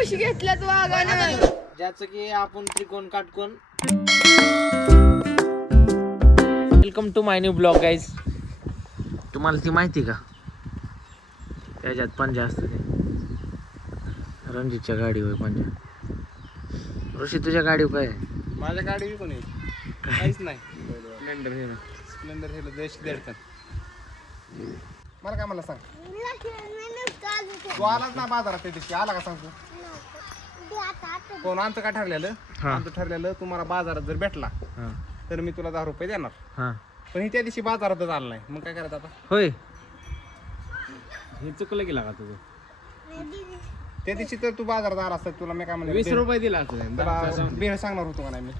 म्हशी घेतल्यात वाघानं. ज्याचं की आपण त्रिकोण काटकोण. Welcome to my new blog guys. तुम्हाला ती माहिती का त्याच्यात पंजा असतं ते रणजितच्या गाडीवर पंजा. ऋषी तुझ्या गाडीवर काय आहे? माझ्या गाडी पण आहे काहीच नाही. स्प्लेंडर हे देश दडकन. मला काय मला सांग तू आलाच ना बाजारात त्या दिवशी आला का सांग तू कोण आमचं काय ठरलेलं आमचं ठरलेलं तुम्हाला बाजारात जर भेटला तर मी तुला 10 रुपये देणार. पण ही त्या दिवशी बाजारातच आला नाही मग काय करायचं आता. होय हे चुकलं गेला का तुझं त्या दिवशी तर तू बाजारात आला असता तुला मी काय म्हणलं 20 रुपये दिला असता बेळ सांगणार होतो का नाही मी.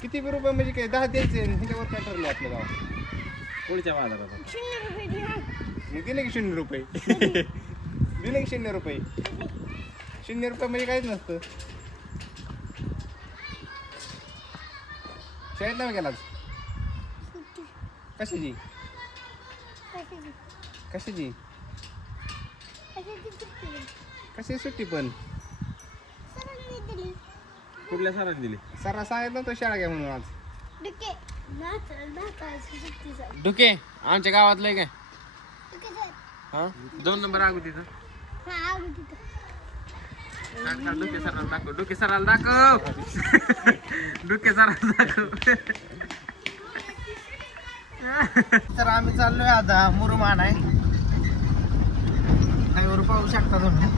किती बी रुपये म्हणजे काय 10 द्यायचे ह्याच्यावर काय ठरलं आपलं गाव पुढच्या बाजारात दिले की 0 रुपये दिले की 0 रुपये 0 रुपये म्हणजे काहीच नसतं. शाळेत नाही गेला कशाची कशाची कशी सुट्टी पण कुठल्या सरांनी दिली सरा सांगितलं तो शाळा घ्या म्हणून आज डुके आमच्या गावातलं काय हा 2 नंबर आगू तिथं डुके सरांना दाखव डुके सराला दाखव डुके सराला दाखव. तर आम्ही चाललोय आता मुरुमान आहे हायवर पाहू शकता तुम्ही.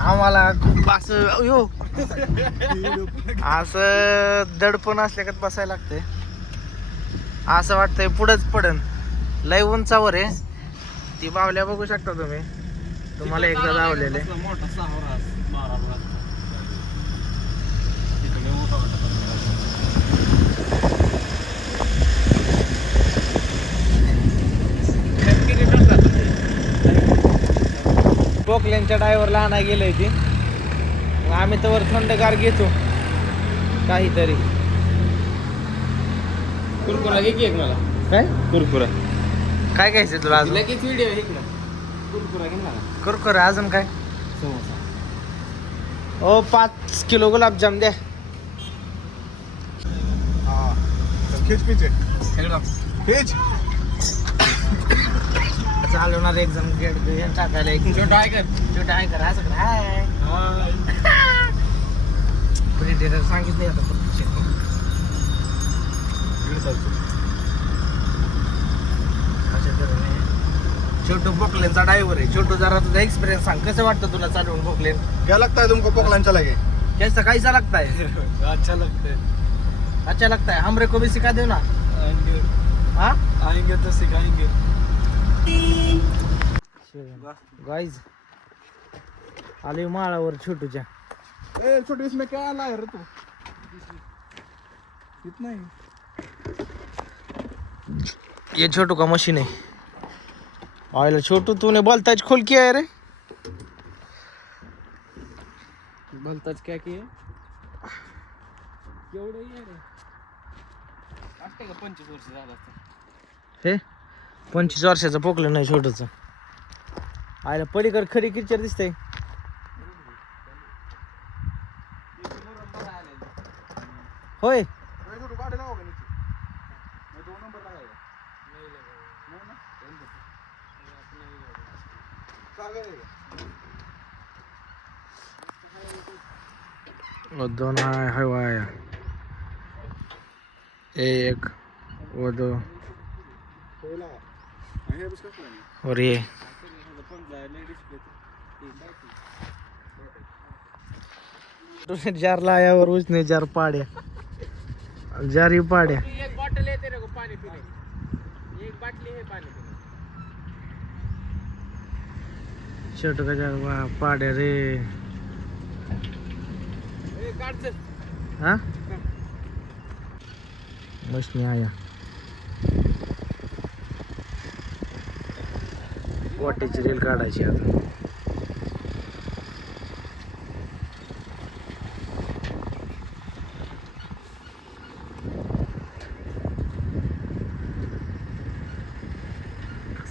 आम्हाला खूप असं असं दडपण असल्यागत बसायला लागतंय. असं वाटतंय पुढंच पडन लय उंचावर आहे. ती बावल्या बघू शकता तुम्ही तुम्हाला एकदा दावलेले. पोकल्यांच्या ड्रायव्हरला आणाय गेलोय ती मग आम्ही तर थंडगार घेतो काहीतरी. कुरकुरा घे की एक मला काय कुरकुरा काय घ्यायचं तुला अजून? लगेच व्हिडिओ आहे ना कुरकुरा घे ना कुरकुरे अजून काय? समोसा ओ 5 किलो गुलाबजाम द्या. खिच खिच खिच चालवणार एक जण गेट टाकायला एक छोटा आहे कर छोटा आहे करा असं काय प्रिंटर सांगितलं आता छोटू पोकलेनचा ड्रायव्हर आहे. छोटू जरा तुझा एक्सपिरियन्स सांग कसं वाटतं तुला चालवून पोकलेन? क्या लगता है तुमको पोकलांचा लगे कैसा कैसा लगता है? अच्छा लगता है अच्छा लगता है. हमरे को भी सिखा दो ना. आएंगे हाँ आएंगे तो सिखाएंगे. गाइस आले माळावर छोटूच्या. ए छोटे इसमें क्या ला है रे तू इतना ही ये छोटू का मशीन है. आयला छोटू तूने बोलताज खोल किया है रे. बोलताच क्या किए केवढं आहे रे वाटतं का 25 वर्ष झालं असतं. हे 25 वर्षाचं पोकलं नाही छोटूच. आयला पलीकडे खरी किचर दिसतंय. होय छोटू गाड़ी लगाओगे नीचे मैं 2 नंबर लगाएगा नहीं लगाएगा नहीं ना अपना ही दोन हवाया एक वो दो और ये तूने जार लाया और उसने जार पाड़िया जार ही पाड़िया. एक बॉटल है तेरे को पानी पीने एक बाटली है पानी पीने. छोटू का जार वाह पाड़िया रे. काढ चल हाँ मस्त नहीं आया. वाटेची रेल काढायची आता.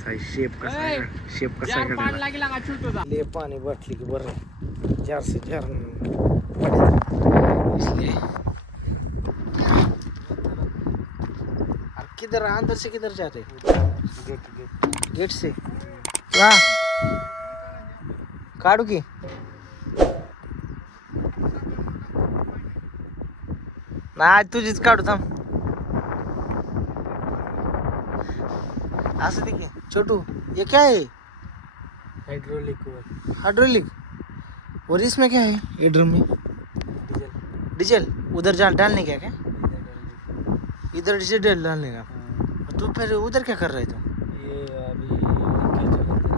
कसा आहे शेप कसा आहे शेप कसा आहे काढायला. ले पानी बाटली की बरं 4 से 4 इसलिए किधर अंदर से किधर जाते गेट से क्या काढू की नाही तुझीच काढू थांब असं देखिए छोटू ये क्या है हाइड्रोलिक और इसमें क्या है ये ड्रम में डीजल उधर डालने क्या इधर डीजल डालने का तू फिर उधर क्या कर रहे थे ये अभी लीकेज हो रहा था,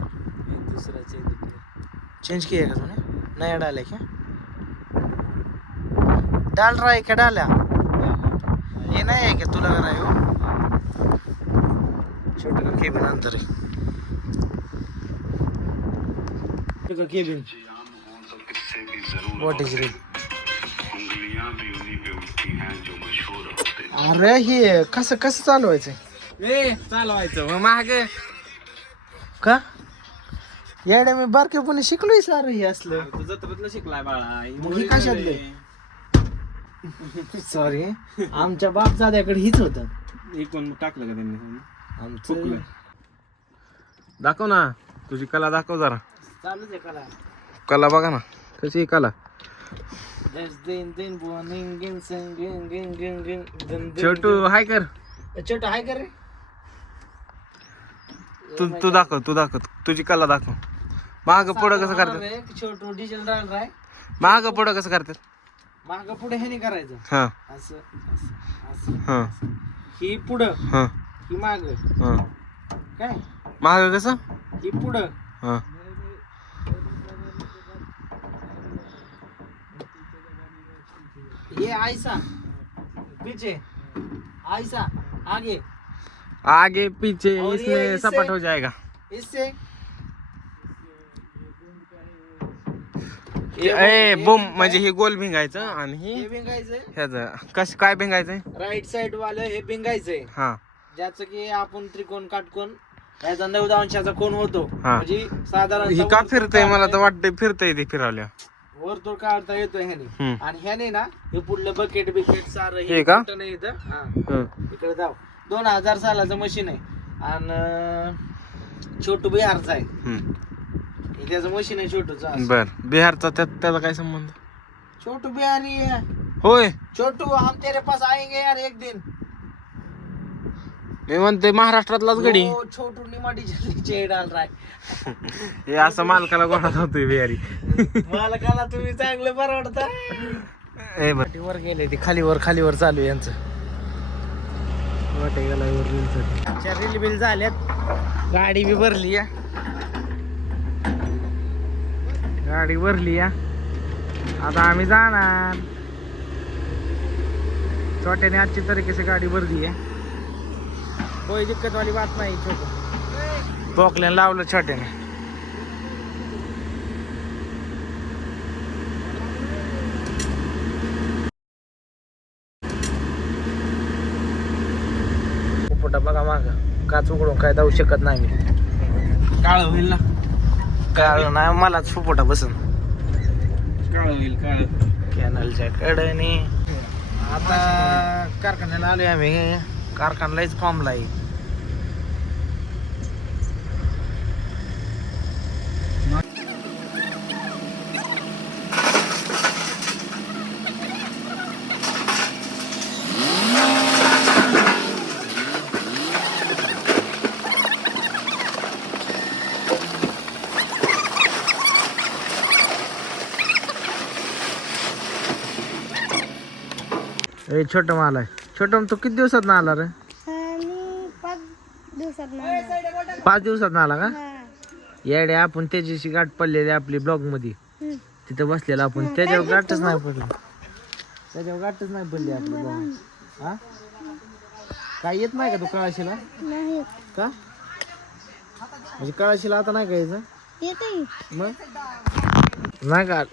ये दूसरा चेंज किया। चेंज किया क्या तूने नया डाला क्या डाल रहा है क्या डाला ये नया है क्या तू लगा रहा है वो छोटे का केबिन अंदर है छोटे का केबिन व्हाट इज इट अरे हे कसं कसं चालवायचं चालवायचं मग माग का येड्या मी बारकेपणी शिकलोय सारं हे असलं तू जत्रातलं शिकलाय बाळा मग हे कशातलं सॉरी आमच्या बापजाद्याकडे हीच होत एकूण टाकलं का त्यांनी आमचं दाखव ना तुझी कला दाखव जरा चालूच आहे कला कला बघा ना कशी आहे कला छोटू हाय कर छोटू हाय कर रे तू दाखव तुझी कला दाखव माग पुढं कसं करतात छोटू डिझेल डाल राय माग पुढं कसं करतात माग पुढे हे नाही करायचं हा असं असं असं हा ही पुढं हा ही माग हा काय माग कसं ही पुढं हा ये ऐसा पीछे ऐसा आगे आगे पीछे और ये इसमें इससे- सपाट हो जाएगा इससे ए बुम म्हणजे हे गोल भिंगायचं आणि हे हे भिंगायचंय ह्याचं कसं काय भिंगायचंय राईट साइड वालं हे भिंगायचंय हा ज्याचं की आपण त्रिकोण काटकोण याचा 90 अंशाचा कोण होतो हा. म्हणजे साधारण ही का फिरतय मला तर वाटतंय फिरतय ते फिरवल्या वर्तुळ काढता येतो ह्याने हम्म. आणि ह्याने ना हे पुढलं बकेट बिकेट सारं हे का? कुठं नाही इथं हा हं. इकडे जाऊ 2000 सालाचं मशीन आहे आणि छोटू बिहारचा आहे हम्म. हे त्याचं मशीन आहे छोटूचं असं. बर बिहारचा त्याचा काय संबंध छोटू बिहारी है होय छोटू हम तेरे पास आएंगे यार एक दिन मी म्हणते महाराष्ट्रातलाच गडी वो छोटू निमाडी जल्दी डाल रहा है हे असं मालकाला गोळा होतोय बिहारी मालकाला तुम्ही चांगलं परवडता ए बर वर गेले ते खालीवर चालू आहे यांचं रील बिल झाल्यात गाडी बी भरली आहे गाडी भरली आहे आता आम्ही जाणार छोट्याने आजची तरीके से गाडी भरली आहे कोई दिक्कत वाली बात नाही छोटं पोकल्यानं लावलं छोट्याने पोपटा बघा माग काच उघडून काय जाऊ शकत नाही मी काळ होईल ना काळ नाही मलाच फुपोटा बसून काळ होईल काळ कॅनलच्या कडेने आता कारखान्याला आलोय आम्ही कारखान्यालाच फॉर्मला आहे ए छोट माल आहे छोटं तू किती दिवसात ना आला रे 5 दिवसात ना आला का येडे आपण त्याच्याशी गाठ पडलेली आपली ब्लॉग मध्ये तिथे बसलेला आपण त्याच्यावर गाठच नाही पडली त्याच्यावर गाठच नाही पडली आपली ब्लॉग हा काय येत नाही का तू कळाशीला का म्हणजे कळाशीला आता नाही का यायचं मग नाही का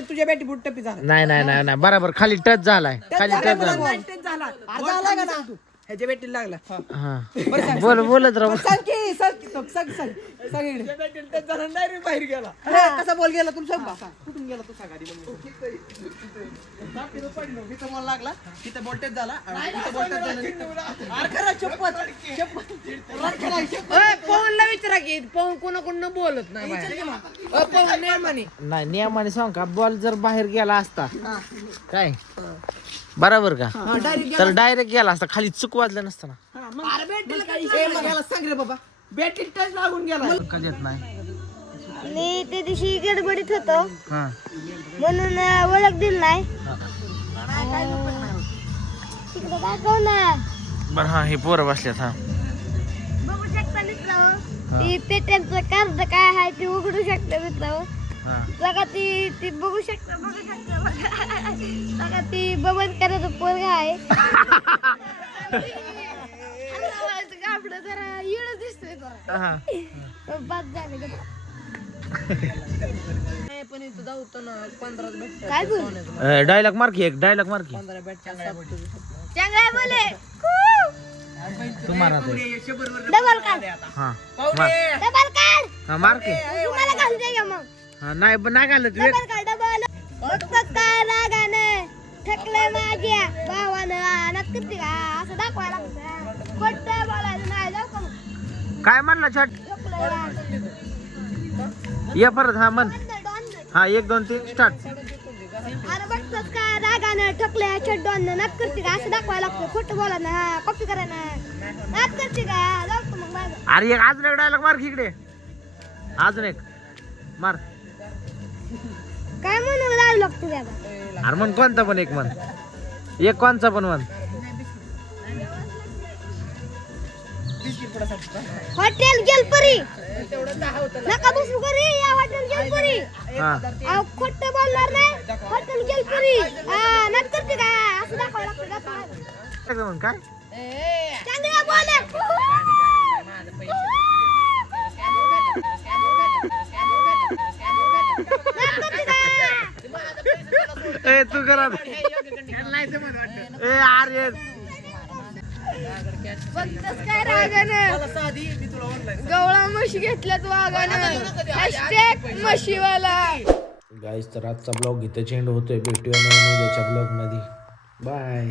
तुझ्या बॅटी बुट टप्पी झाला नाही नाही नाही नाही बरोबर खाली टच झालाय खाली टच झाला ह्याच्या भेटीला लागला हा बोलत राहू सांग की सांग इकडे डायरेक्ट बाहेर गेला कसा बॉल गेला तुला सांग का कुठून गेला तू सांग आधी तिथं बॉल लागला तिथं बॉल टच झाला तिथं बॉल टच झाला अरे खरं पवनला विचारा की पवन कोणाकडून बोलत नाही पवन नियमाने नाही नियमाने सांग का बॉल जर बाहेर गेला असता काय बरोबर का तर डायरेक्ट गेला असता खाली चूक वाजलं नसतं ना सांग रे बाबा बॅटिंग टच लागून गेला कधी येत नाही मी त्या दिवशी गडबडीत होतो हा म्हणून ओळख दिली नाही तिकडे दाखव ना बरं हा हे पोरं बसल्यात हा बघू शकता मित्रांनो ती पेट्यांचं कार्ड काय आहे ते उघडू शकता मित्रांनो हा बघा ती बघू शकता बघा ती बबन करायचं पोरगा आहे गाबडं जरा येडं दिसतोय जरा. हा बाद झाले गं. पण इथं धावतो ना 15 भेट काय बोल डायलॉग मार की एक डायलॉग मार की 15 भेट चांगला बोले तुम्हाला डबल काढ हा मार डबल काढ हा मार की तुम्हाला घालून द्या मग हा नाही नाही घालत वेग डबल काढ डबल बघतात काय रागानं थकलंय माझ्या भावानं नक्की का असं दाखवायला लागतं खोटं बोलायचं नाही जाऊ का मग काय म्हणला छट झोपलंय ये परत हा म्हण डॉन हा 1 2 3 स्टार्ट अरे बघतात काय रागानं ठकलंय छड्डॉन नाच करते का असं दाखवायला लागतं खोटं बोला ना कॉपी करा ना नाच करते का जाऊ का मग माझं अरे एक अजून एक डायलॉग मार की इकडे अजून एक मार काय म्हणून लावू लागतो त्याला अरे म्हण कोणता पण एक म्हण एक कोणचा पण म्हण हॉटेल गेलपरी नका बसू घरी या हॉटेल गेलपरी हा अहो खोटं बोलणार नाही हॉटेल गेलपरी हा नाच करते का असं दाखवायला लागतं म्हण काय चांगल्या बोला ए तू करा ए अरे बघतस काय रागानं गवळा म्हशी घेतल्यात वागानं हॅशटॅग म्हशीवाला गाईस तर आजचा ब्लॉग इथं चेंड होतोय भेटूया नवीन उद्याच्या ब्लॉग मध्ये बाय